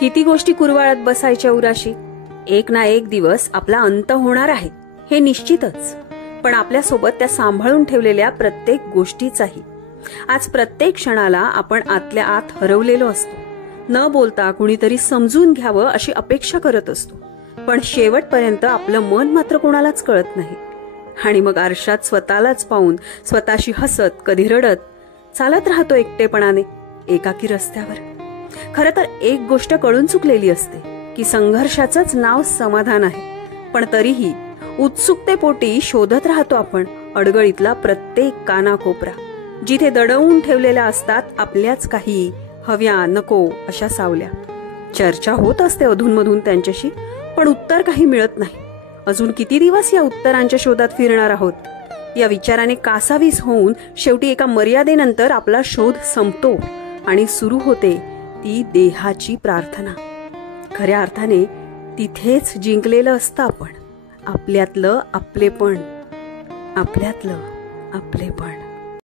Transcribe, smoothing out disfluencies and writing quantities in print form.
किती गोष्टी कुरवाळत बसायच्या उराशी. एक ना एक दिवस आपला अंत होणार आहे हे निश्चितच, पण आपल्यासोबत त्या सांभाळून ठेवलेल्या प्रत्येक गोष्टीचाही. आज प्रत्येक क्षणाला आपण आतल्या आत हरवलेलो असतो. न बोलता कुणीतरी समजून घ्यावं अशी अपेक्षा करत असतो, पण शेवटपर्यंत आपलं मन मात्र कोणालाच कळत नाही. आणि मग आरशात स्वतःलाच पाहून स्वतःशी हसत, कधी रडत चालत राहतो एकटेपणाने एकाकी रस्त्यावर. खरं तर एक गोष्ट कळून चुकलेली असते की संघर्षाचंच नाव समाधान आहे, पण तरीही उत्सुकतेपोटी शोधत राहतो आपण अडगळीतला प्रत्येक कानाकोपरा, जिथे दडवून ठेवलेल्या असतात आपल्याच काही हव्या नको अशा सावल्या. चर्चा होत असते अधूनमधून त्यांच्याशी, पण उत्तर काही मिळत नाही. अजून किती दिवस या उत्तरांच्या शोधात फिरणार आहोत? या विचाराने कासावीस होऊन शेवटी एका मर्यादेनंतर आपला शोध संपतो आणि सुरू होते ती देहाची प्रार्थना. खऱ्या अर्थाने तिथेच जिंकलेलं असतं आपण, आपल्यातलं आपलेपण.